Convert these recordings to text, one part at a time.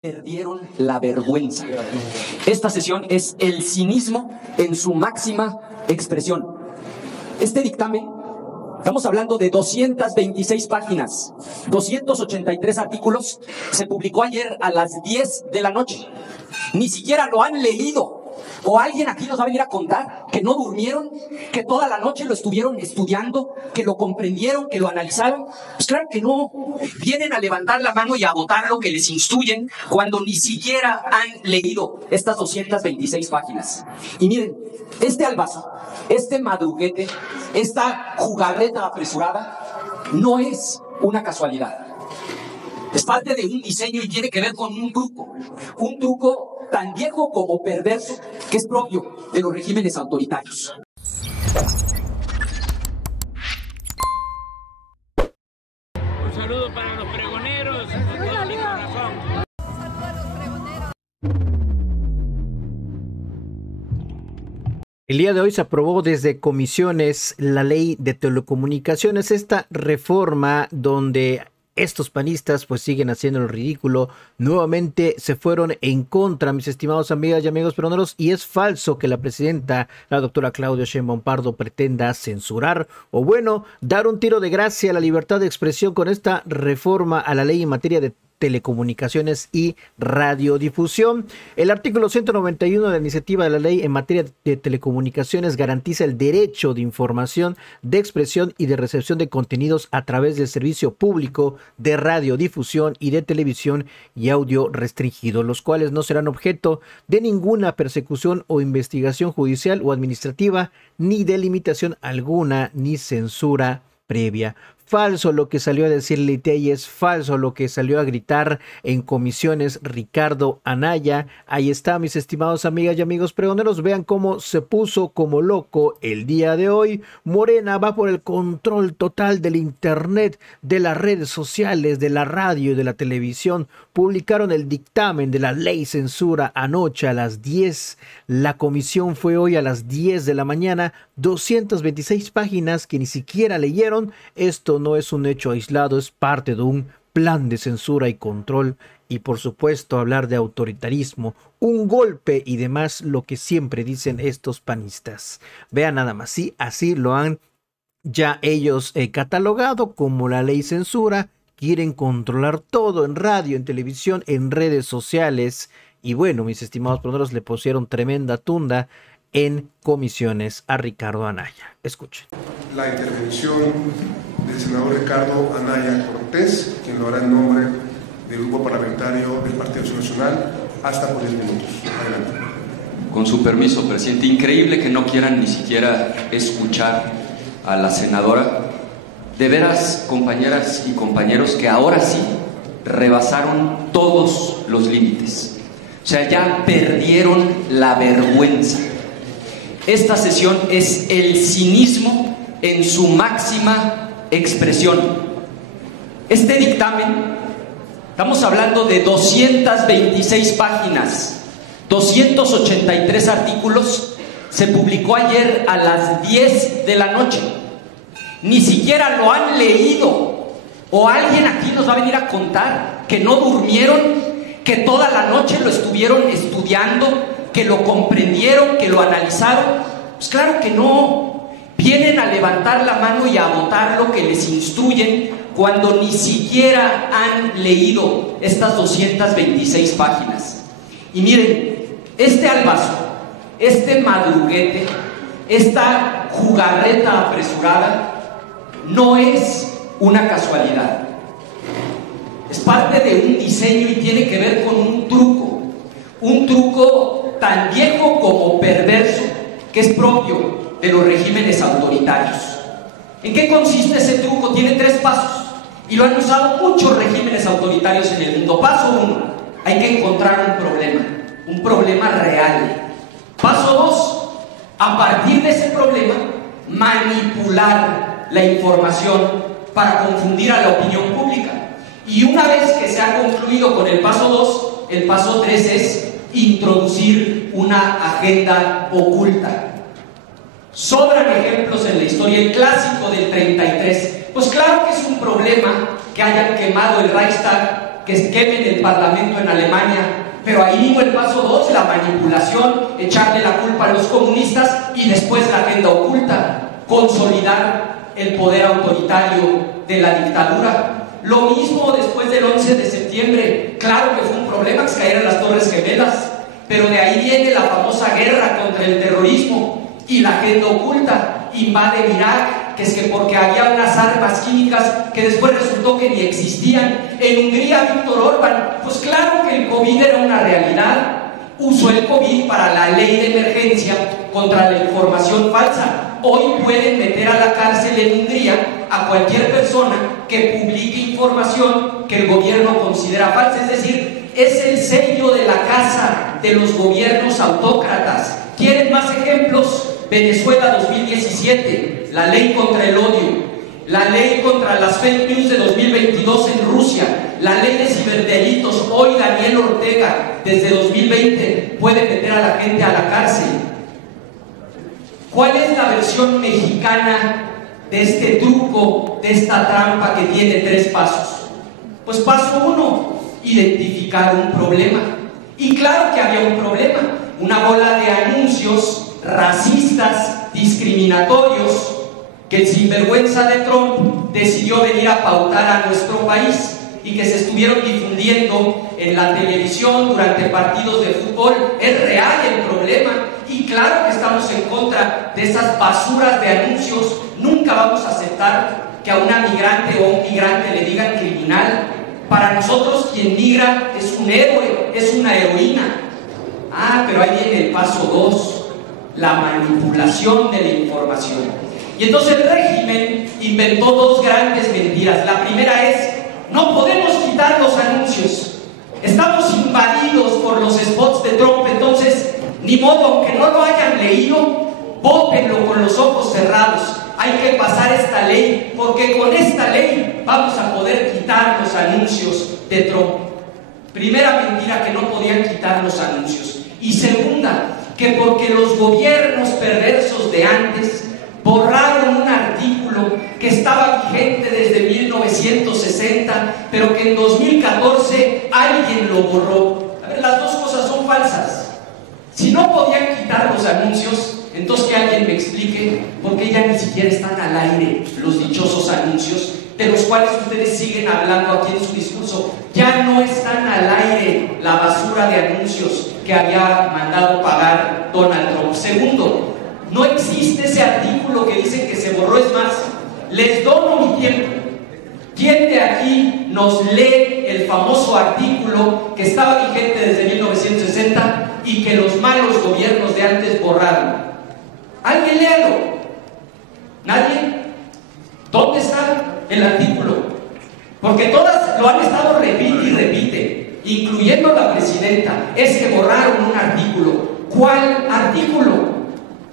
Perdieron la vergüenza. Esta sesión es el cinismo en su máxima expresión. Este dictamen, estamos hablando de 226 páginas, 283 artículos, se publicó ayer a las 10 de la noche. Ni siquiera lo han leído. O alguien aquí nos va a venir a contar que no durmieron, que toda la noche lo estuvieron estudiando, que lo comprendieron, que lo analizaron. Pues claro que no. Vienen a levantar la mano y a votar lo que les instruyen cuando ni siquiera han leído estas 226 páginas. Y miren, este albazo, este madruguete, esta jugarreta apresurada no es una casualidad. Es parte de un diseño y tiene que ver con un truco tan viejo como perverso que es propio de los regímenes autoritarios. Un saludo para los pregoneros, con todo mi corazón. Un saludo a los pregoneros. El día de hoy se aprobó desde comisiones la ley de telecomunicaciones, esta reforma donde estos panistas pues siguen haciendo el ridículo. Nuevamente se fueron en contra, mis estimados amigas y amigos peroneros, y es falso que la presidenta, la doctora Claudia Sheinbaum Pardo, pretenda censurar o bueno, dar un tiro de gracia a la libertad de expresión con esta reforma a la ley en materia de telecomunicaciones y radiodifusión. El artículo 191 de la iniciativa de la ley en materia de telecomunicaciones garantiza el derecho de información, de expresión y de recepción de contenidos a través del servicio público de radiodifusión y de televisión y audio restringido, los cuales no serán objeto de ninguna persecución o investigación judicial o administrativa, ni de limitación alguna, ni censura previa. Falso lo que salió a decir Telles, falso lo que salió a gritar en comisiones Ricardo Anaya. Ahí está, mis estimados amigas y amigos pregoneros. Vean cómo se puso como loco el día de hoy. Morena va por el control total del internet, de las redes sociales, de la radio y de la televisión. Publicaron el dictamen de la ley censura anoche a las 10. La comisión fue hoy a las 10 de la mañana. 226 páginas que ni siquiera leyeron. Esto no es un hecho aislado, es parte de un plan de censura y control y por supuesto hablar de autoritarismo, un golpe y demás, lo que siempre dicen estos panistas. Vean nada más, sí, así lo han ya ellos catalogado como la ley censura. Quieren controlar todo en radio, en televisión, en redes sociales y bueno, mis estimados peroneros, le pusieron tremenda tunda en comisiones a Ricardo Anaya. Escuchen. La intervención del senador Ricardo Anaya Cortés, quien lo hará en nombre del grupo parlamentario del Partido Acción Nacional, hasta por 10 minutos. Adelante. Con su permiso, presidente. Increíble que no quieran ni siquiera escuchar a la senadora. De veras, compañeras y compañeros, que ahora sí rebasaron todos los límites. O sea, ya perdieron la vergüenza. Esta sesión es el cinismo en su máxima expresión. Este dictamen, estamos hablando de 226 páginas, 283 artículos, se publicó ayer a las 10 de la noche. Ni siquiera lo han leído. O alguien aquí nos va a venir a contar que no durmieron, que toda la noche lo estuvieron estudiando, que lo comprendieron, que lo analizaron. Pues claro que no. Vienen a levantar la mano y a votar lo que les instruyen cuando ni siquiera han leído estas 226 páginas. Y miren, este albazo, este madruguete, esta jugarreta apresurada no es una casualidad. Es parte de un diseño y tiene que ver con un truco tan viejo como perverso que es propio de los regímenes autoritarios. ¿En qué consiste ese truco? Tiene 3 pasos y lo han usado muchos regímenes autoritarios en el mundo. Paso 1, hay que encontrar un problema real. Paso 2, a partir de ese problema, manipular la información para confundir a la opinión pública. Y una vez que se ha concluido con el paso 2, el paso 3 es introducir una agenda oculta. Sobran ejemplos en la historia. El clásico del 33, pues claro que es un problema que hayan quemado el Reichstag, que quemen el Parlamento en Alemania. Pero ahí mismo el paso 2, la manipulación, echarle la culpa a los comunistas y después la agenda oculta, consolidar el poder autoritario de la dictadura. Lo mismo después del 11 de septiembre, claro que fue un problema que se cayeran las Torres Gemelas, pero de ahí viene la famosa guerra contra el terrorismo y la agenda oculta, invade Irak, que es que porque había unas armas químicas que después resultó que ni existían. En Hungría, Víctor Orbán, pues claro que el COVID era una realidad, usó el COVID para la ley de emergencia contra la información falsa. Hoy pueden meter a la cárcel en Hungría a cualquier persona que publique información que el gobierno considera falsa, es decir, es el sello de la casa de los gobiernos autócratas. ¿Quieren más ejemplos? Venezuela 2017, la ley contra el odio, la ley contra las fake news de 2022 en Rusia, la ley de ciberdelitos. Hoy Daniel Ortega, desde 2020, puede meter a la gente a la cárcel. ¿Cuál es la versión mexicana de este truco, de esta trampa que tiene 3 pasos? Pues paso 1, identificar un problema. Y claro que había un problema, una bola de anuncios racistas, discriminatorios, que el sinvergüenza de Trump decidió venir a pautar a nuestro país y que se estuvieron difundiendo en la televisión durante partidos de fútbol. Es real el problema y claro que estamos en contra de esas basuras de anuncios. Nunca vamos a aceptar que a una migrante o a un migrante le digan criminal. Para nosotros quien migra es un héroe, es una heroína. Pero ahí viene el paso 2, la manipulación de la información. Y entonces el régimen inventó 2 grandes mentiras. La primera es: no podemos quitar los anuncios, estamos invadidos por los spots de Trump, entonces ni modo, aunque no lo hayan leído, vótenlo con los ojos cerrados. Hay que pasar esta ley, porque con esta ley vamos a poder quitar los anuncios de Trump. Primera mentira, que no podían quitar los anuncios. Y segunda, que porque los gobiernos perversos de antes borraron un artículo que estaba vigente desde 1960, pero que en 2014 alguien lo borró. A ver, las 2 cosas son falsas. Si no podían quitar los anuncios, entonces que alguien me explique por qué ya ni siquiera están al aire los dichosos anuncios, de los cuales ustedes siguen hablando aquí en su discurso. Ya no están al aire la basura de anuncios que había mandado pagar Donald Trump. Segundo, no existe ese artículo que dicen que se borró. Es más, les dono mi tiempo. ¿Quién de aquí nos lee el famoso artículo que estaba vigente desde 1960 y que los malos gobiernos de antes borraron? ¿Alguien léalo? ¿Nadie? ¿Dónde está el artículo? Porque todas lo han estado repite y repite, incluyendo la presidenta. Es que borraron un artículo. ¿Cuál artículo?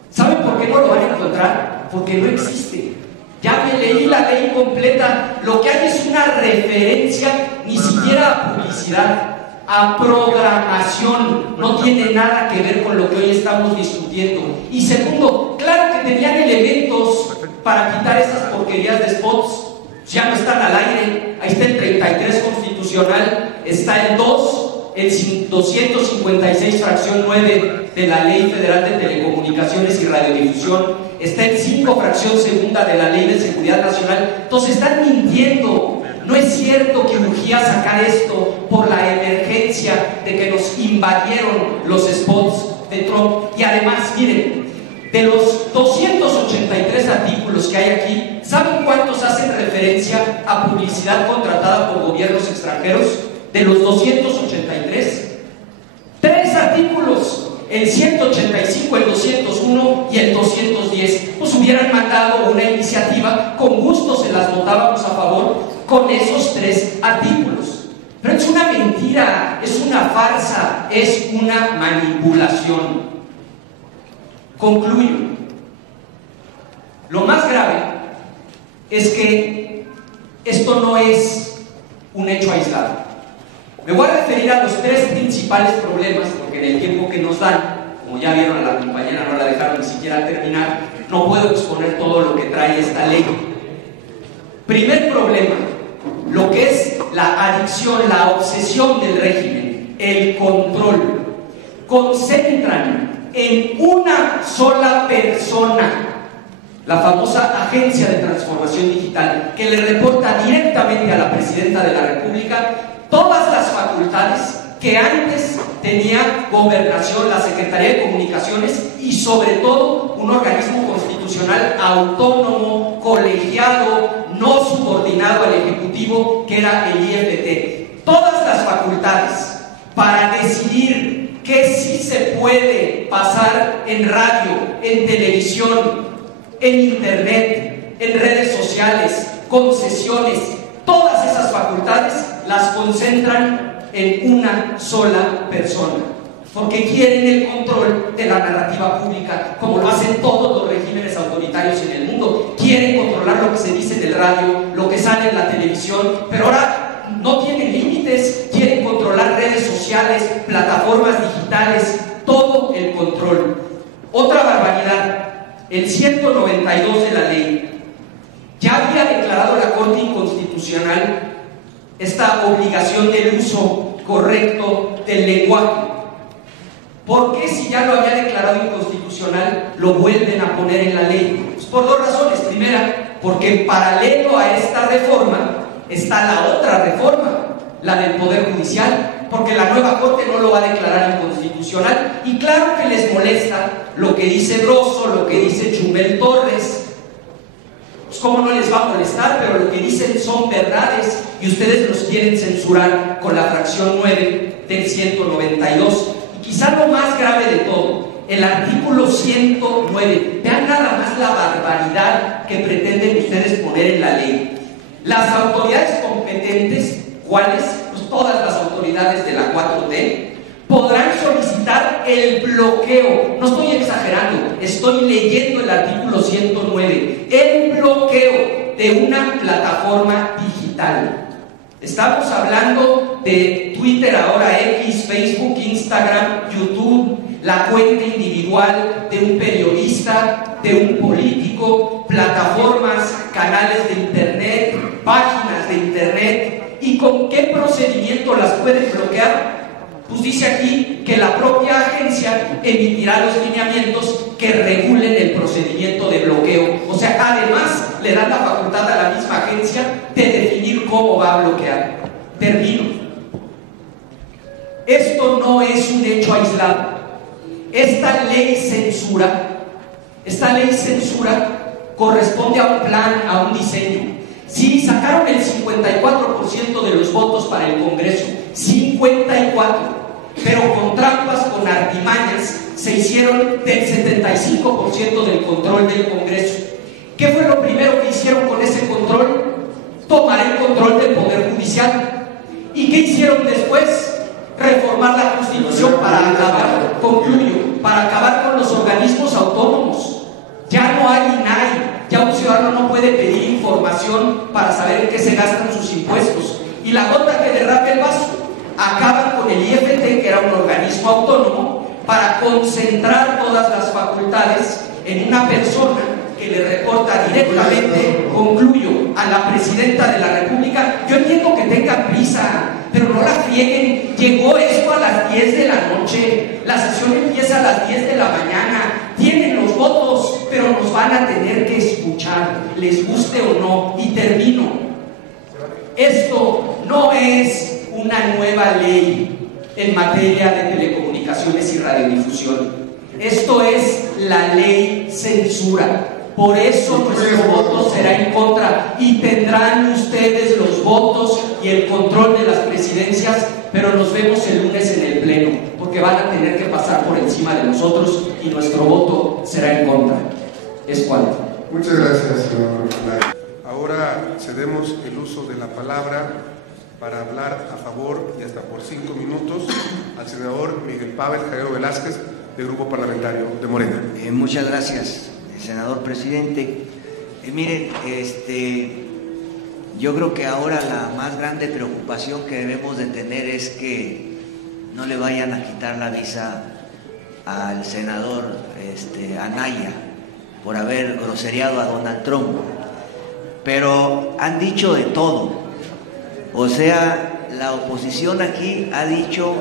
¿Saben por qué no lo van a encontrar? Porque no existe. Ya me leí la ley completa. Lo que hay es una referencia, ni siquiera a publicidad, a programación. No tiene nada que ver con lo que hoy estamos discutiendo. Y segundo, claro que tenían elementos para quitar esas porquerías de spots. Ya no están al aire. Ahí está el 33 constitucional, está el 2, el 256 fracción 9 de la Ley Federal de Telecomunicaciones y Radiodifusión, está el 5 fracción segunda de la Ley de Seguridad Nacional. Entonces están mintiendo. No es cierto que urgía sacar esto por la emergencia de que nos invadieron los spots de Trump. Y además, miren, de los 283 artículos que hay aquí, ¿saben cuántos hacen referencia a publicidad contratada por gobiernos extranjeros? De los 283, 3 artículos, el 185, el 201 y el 210. Pues hubieran mandado una iniciativa, con gusto se las votábamos a favor con esos 3 artículos. Pero es una mentira, es una farsa, es una manipulación. Concluyo. Lo más grave es que esto no es un hecho aislado. Me voy a referir a los 3 principales problemas, porque en el tiempo que nos dan, como ya vieron, a la compañera no la dejaron ni siquiera terminar, no puedo exponer todo lo que trae esta ley. Primer problema, lo que es la adicción, la obsesión del régimen, el control. Concentran en una sola persona, la famosa Agencia de Transformación Digital, que le reporta directamente a la Presidenta de la República todas las facultades que antes tenía Gobernación, la Secretaría de Comunicaciones y sobre todo un organismo constitucional autónomo, colegiado, no subordinado al Ejecutivo, que era el IFT. Todas las facultades para decidir qué sí se puede pasar en radio, en televisión, en internet, en redes sociales, concesiones, todas esas facultades las concentran en una sola persona, porque quieren el control de la narrativa pública, como lo hacen todos los regímenes autoritarios en el mundo. Quieren controlar lo que se dice en el radio, lo que sale en la televisión, pero ahora no tienen límites, quieren controlar redes sociales, plataformas digitales, todo el control. Otra barbaridad, el 192 de la ley ya había declarado la Corte Inconstitucional esta obligación del uso correcto del lenguaje. ¿Por qué, si ya lo había declarado inconstitucional, lo vuelven a poner en la ley? Pues por dos razones. Primera, porque en paralelo a esta reforma está la otra reforma, la del Poder Judicial, porque la nueva Corte no lo va a declarar inconstitucional. Y claro que les molesta lo que dice Broso, lo que dice Chumel Torres. Pues cómo no les va a molestar, pero lo que dicen son verdades y ustedes los quieren censurar con la fracción 9 del 192. Y quizá lo más grave de todo, el artículo 109. Vean nada más la barbaridad que pretenden ustedes poner en la ley. Las autoridades competentes, ¿cuáles? Pues todas las autoridades de la 4T, podrán solicitar el bloqueo. No estoy exagerando, estoy leyendo el artículo 109. El bloqueo de una plataforma digital. Estamos hablando de Twitter, ahora X, Facebook, Instagram, YouTube, la cuenta individual de un periodista, de un político, plataformas, canales de internet, páginas de internet. ¿Y con qué procedimiento las pueden bloquear? Pues dice aquí que la propia agencia emitirá los lineamientos que regulen el procedimiento de bloqueo. O sea, además le dan la facultad a la misma agencia de definir cómo va a bloquear. Termino. Esto no es un hecho aislado. Esta ley censura corresponde a un plan, a un diseño. Sí, sacaron el 54% de los votos para el Congreso, 54%, pero con trampas, con artimañas, se hicieron del 75% del control del Congreso. ¿Qué fue lo primero que hicieron con ese control? Tomar el control del Poder Judicial. ¿Y qué hicieron después? Reformar la Constitución para acabar, concluyo, para acabar con los organismos autónomos. Ya no hay INAI. Ya un ciudadano no puede pedir información para saber en qué se gastan sus impuestos. Y la gota que derrama el vaso, acaban con el IFT, que era un organismo autónomo, para concentrar todas las facultades en una persona que le reporta directamente, concluyo, a la Presidenta de la República. Yo entiendo que tengan prisa, pero no la frieguen. Llegó esto a las 10 de la noche, la sesión empieza a las 10 de la mañana, tienen los votos, pero nos van a tener que escuchar, les guste o no. Y termino. Esto no es una nueva ley en materia de telecomunicaciones y radiodifusión. Esto es la ley censura. Por eso nuestro voto será en contra y tendrán ustedes los votos y el control de las presidencias, pero nos vemos el lunes en el pleno, porque van a tener que pasar por encima de nosotros y nuestro voto será en contra. Es cuanto. Muchas gracias, senador. Ahora cedemos el uso de la palabra para hablar a favor y hasta por 5 minutos al senador Miguel Pavel Jadeo Velázquez, del Grupo Parlamentario de Morena. Muchas gracias, senador presidente. Miren, yo creo que ahora la más grande preocupación que debemos de tener es que no le vayan a quitar la visa al senador Anaya por haber grosereado a Donald Trump. Pero han dicho de todo. O sea, la oposición aquí ha dicho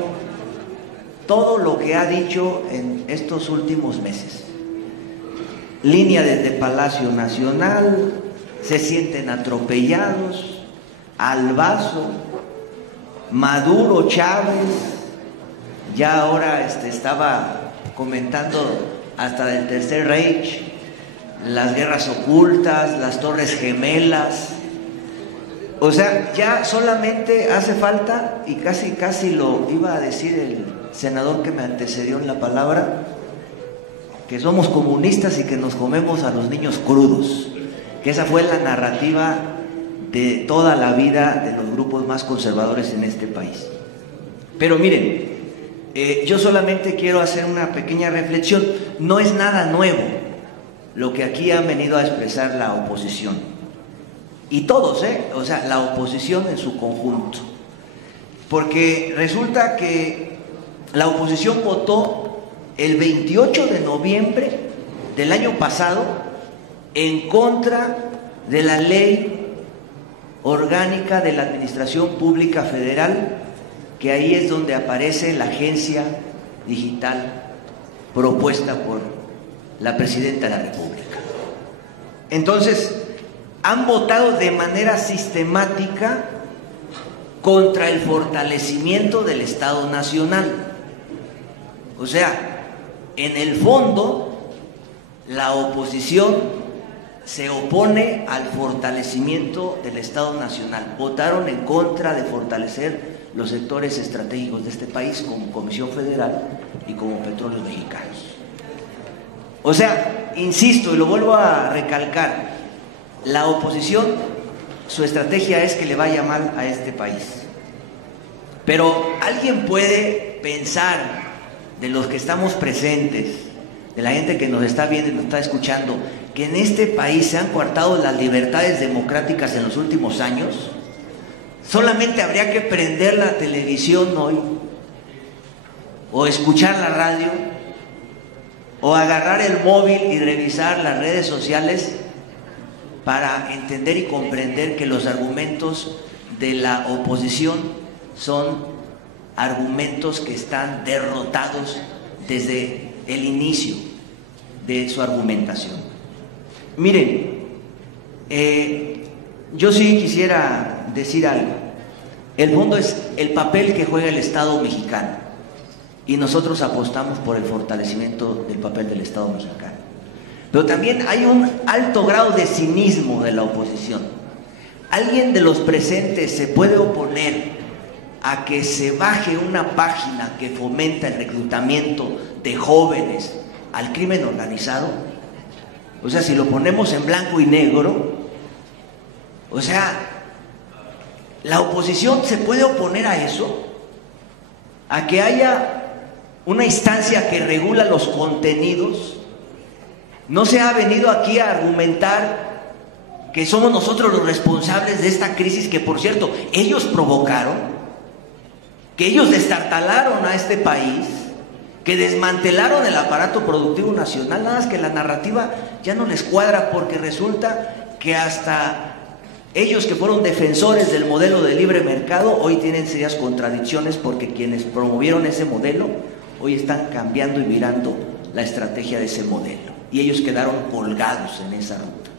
todo lo que ha dicho en estos últimos meses. Línea desde Palacio Nacional, se sienten atropellados, Albazo, Maduro, Chávez, ya ahora estaba comentando hasta del Tercer Reich, las guerras ocultas, las Torres Gemelas. O sea, ya solamente hace falta, y casi lo iba a decir el senador que me antecedió en la palabra, que somos comunistas y que nos comemos a los niños crudos, que esa fue la narrativa de toda la vida de los grupos más conservadores en este país. Pero miren, yo solamente quiero hacer una pequeña reflexión. No es nada nuevo lo que aquí han venido a expresar la oposición, y todos, o sea, la oposición en su conjunto, porque resulta que la oposición votó el 28 de noviembre del año pasado en contra de la ley orgánica de la Administración Pública Federal, que ahí es donde aparece la agencia digital propuesta por la Presidenta de la República. Entonces, han votado de manera sistemática contra el fortalecimiento del Estado Nacional. O sea, en el fondo, la oposición se opone al fortalecimiento del Estado Nacional. Votaron en contra de fortalecer los sectores estratégicos de este país, como Comisión Federal y como Petróleos Mexicanos. O sea, insisto y lo vuelvo a recalcar, la oposición, su estrategia es que le vaya mal a este país. Pero alguien puede pensar, de los que estamos presentes, de la gente que nos está viendo y nos está escuchando, que en este país se han coartado las libertades democráticas en los últimos años. Solamente habría que prender la televisión hoy, o escuchar la radio, o agarrar el móvil y revisar las redes sociales para entender y comprender que los argumentos de la oposición son argumentos que están derrotados desde el inicio de su argumentación. Miren, yo sí quisiera decir algo. El fondo es el papel que juega el Estado mexicano, y nosotros apostamos por el fortalecimiento del papel del Estado mexicano. Pero también hay un alto grado de cinismo de la oposición. ¿Alguien de los presentes se puede oponer a que se baje una página que fomenta el reclutamiento de jóvenes al crimen organizado? O sea, si lo ponemos en blanco y negro, o sea, ¿la oposición se puede oponer a eso? ¿A que haya una instancia que regula los contenidos? ¿No se ha venido aquí a argumentar que somos nosotros los responsables de esta crisis que, por cierto, ellos provocaron? Que ellos destartalaron a este país, que desmantelaron el aparato productivo nacional. Nada más que la narrativa ya no les cuadra, porque resulta que hasta ellos, que fueron defensores del modelo de libre mercado, hoy tienen serias contradicciones, porque quienes promovieron ese modelo hoy están cambiando y virando la estrategia de ese modelo, y ellos quedaron colgados en esa ruta.